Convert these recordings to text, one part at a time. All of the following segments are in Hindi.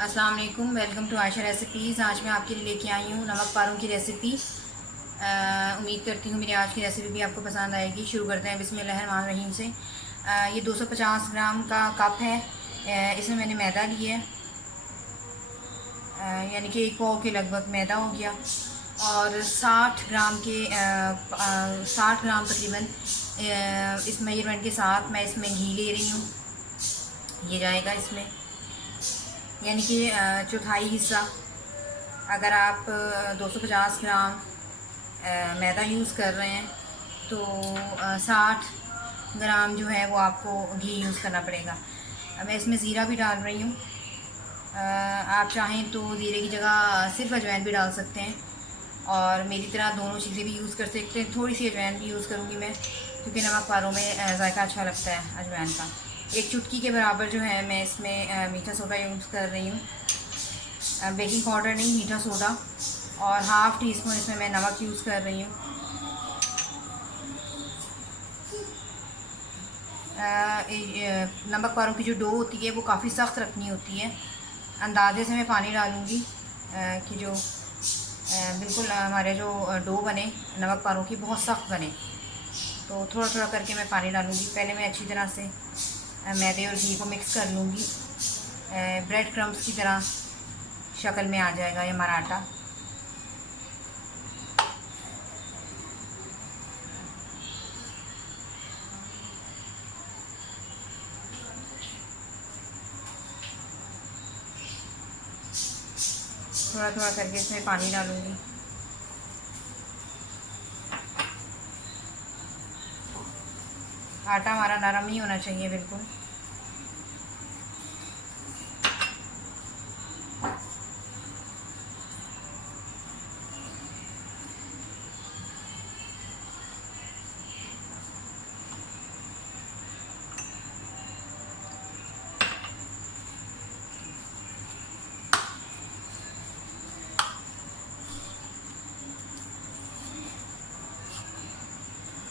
अस्सलाम वालेकुम, वेलकम टू आयशा रेसिपीज़। आज मैं आपके लिए लेके आई हूँ नमक पारों की रेसिपी। उम्मीद करती हूँ मेरी आज की रेसिपी भी आपको पसंद आएगी। शुरू करते हैं बिस्मिल्लाहिर्रहमानिर्रहीम से। ये 250 ग्राम का कप है। इसमें मैंने मैदा लिया है, यानी कि एक पाव के लगभग मैदा हो गया। और 60 ग्राम तकरीबन इस मेजरमेंट के साथ मैं इसमें घी ले रही हूँ। ये जाएगा इसमें, यानी कि चौथाई हिस्सा। अगर आप 250 ग्राम मैदा यूज़ कर रहे हैं तो 60 ग्राम जो है वो आपको घी यूज़ करना पड़ेगा। मैं इसमें ज़ीरा भी डाल रही हूँ। आप चाहें तो ज़ीरे की जगह सिर्फ अजवाइन भी डाल सकते हैं, और मेरी तरह दोनों चीज़ें भी यूज़ कर सकते हैं। थोड़ी सी अजवाइन भी यूज़ करूँगी मैं, क्योंकि नमक पारों में जायका अच्छा लगता है अजवाइन का। एक चुटकी के बराबर जो है मैं इसमें मीठा सोडा यूज़ कर रही हूँ। बेकिंग पाउडर नहीं, मीठा सोडा। और हाफ़ टी स्पून इसमें मैं नमक यूज़ कर रही हूँ। नमक पारों की जो डो होती है वो काफ़ी सख्त रखनी होती है। अंदाजे से मैं पानी डालूँगी कि जो बिल्कुल हमारे जो डो बने नमक पारों की बहुत सख्त बने। तो थोड़ा थोड़ा करके मैं पानी डालूँगी। पहले मैं अच्छी तरह से मैदे और घी को मिक्स कर लूँगी। ब्रेड क्रम्स की तरह शक्ल में आ जाएगा ये हमारा आटा। थोड़ा थोड़ा करके इसमें पानी डालूँगी। आटा हमारा नरम ही होना चाहिए बिल्कुल।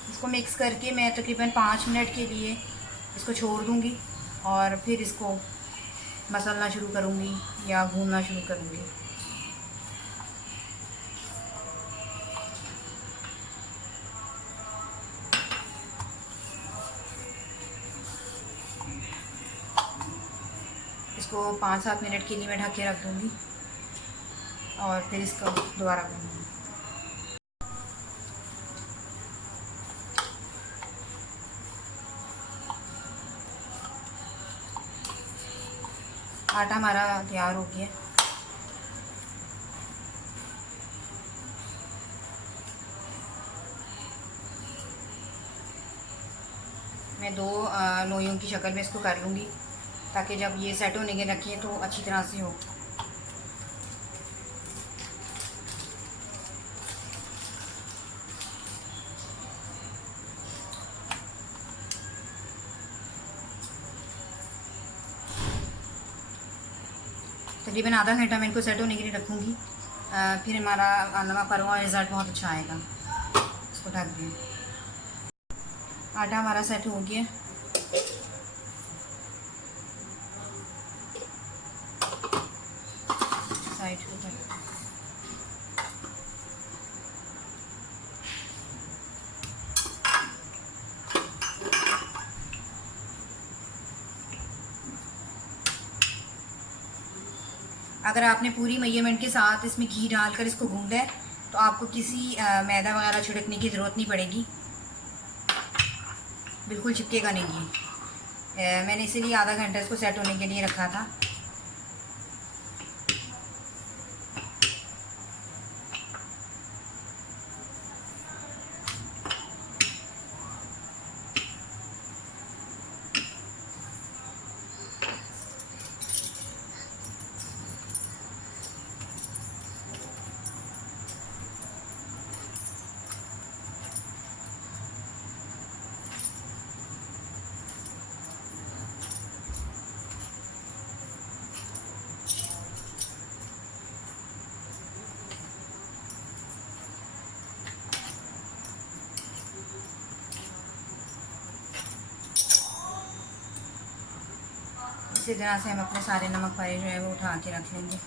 इसको मिक्स करके मैं तकरीबन 5 मिनट के लिए इसको छोड़ दूँगी, और फिर इसको मसलना शुरू करूँगी या भूनना शुरू करूँगी। इसको 5-7 मिनट के लिए मैं ढक के रख दूँगी, और फिर इसको दोबारा भूनूँगी। आटा हमारा तैयार हो गया। मैं 2 लोइयों की शक्ल में इसको कर लूँगी, ताकि जब ये सेट होने के रखें तो अच्छी तरह से हो। तकरीबन आधा घंटा मैं इनको सेट होने के लिए रखूँगी। फिर हमारा नमक पारों का रिज़ल्ट बहुत अच्छा आएगा। इसको ढक दें। आटा हमारा सेट हो गया। साइड को ढक। अगर आपने पूरी मेजरमेंट के साथ इसमें घी डालकर इसको गूंदा है तो आपको किसी मैदा वगैरह छिड़कने की ज़रूरत नहीं पड़ेगी। बिल्कुल चिपकेगा नहीं घी। मैंने इसीलिए आधा घंटा इसको सेट होने के लिए रखा था। इसी तरह से हम अपने सारे नमक पारे जो है वो उठा के रख लेंगे।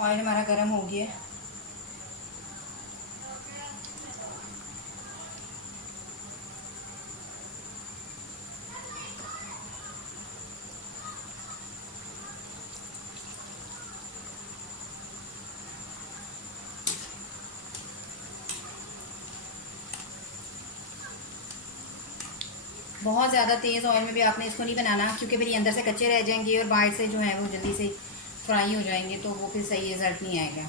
ऑयल हमारा गर्म हो गया है। बहुत ज़्यादा तेज़ ऑयल में भी आपने इसको नहीं बनाना, क्योंकि फिर ये अंदर से कच्चे रह जाएंगे और बाहर से जो है वो जल्दी से फ्राई हो जाएंगे, तो वो फिर सही रिज़ल्ट नहीं आएगा।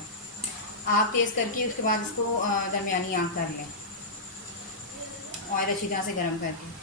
आप तेज़ करके उसके बाद इसको दरमियानी आंच कर लें, ऑयल अच्छी तरह से गर्म करके।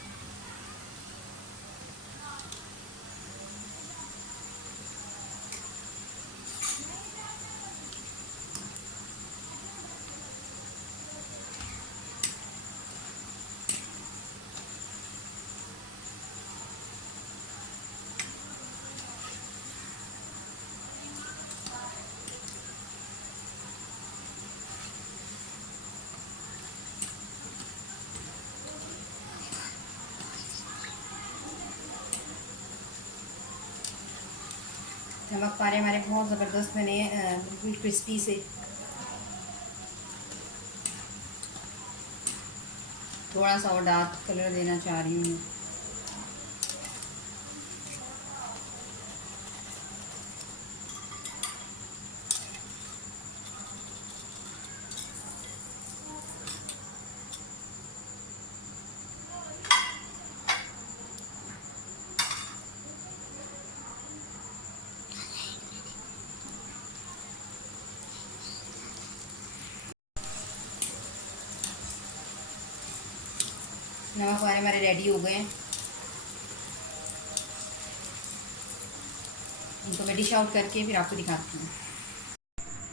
नमक पारे हमारे बहुत ज़बरदस्त बने, बिल्कुल क्रिस्पी से। थोड़ा सा और डार्क कलर देना चाह रही हूँ। नमक पारे हमारे रेडी हो गए हैं। इनको मैं डिश आउट करके फिर आपको दिखाती हूँ।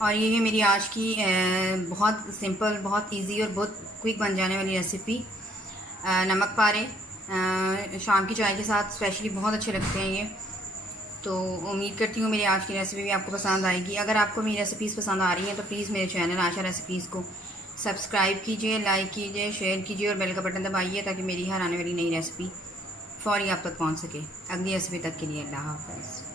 और ये है मेरी आज की बहुत सिंपल, बहुत इजी और बहुत क्विक बन जाने वाली रेसिपी, नमक पारे। शाम की चाय के साथ स्पेशली बहुत अच्छे लगते हैं ये। तो उम्मीद करती हूँ मेरी आज की रेसिपी भी आपको पसंद आएगी। अगर आपको मेरी रेसिपीज़ पसंद आ रही हैं तो प्लीज़ मेरे चैनल आशा रेसिपीज़ को सब्सक्राइब कीजिए, लाइक कीजिए, शेयर कीजिए और बेल का बटन दबाइए, ताकि मेरी हर आने वाली नई रेसिपी फ़ौरी आप तक पहुँच सके। अगली रेसिपी तक के लिए अल्लाह हाफ़िज़।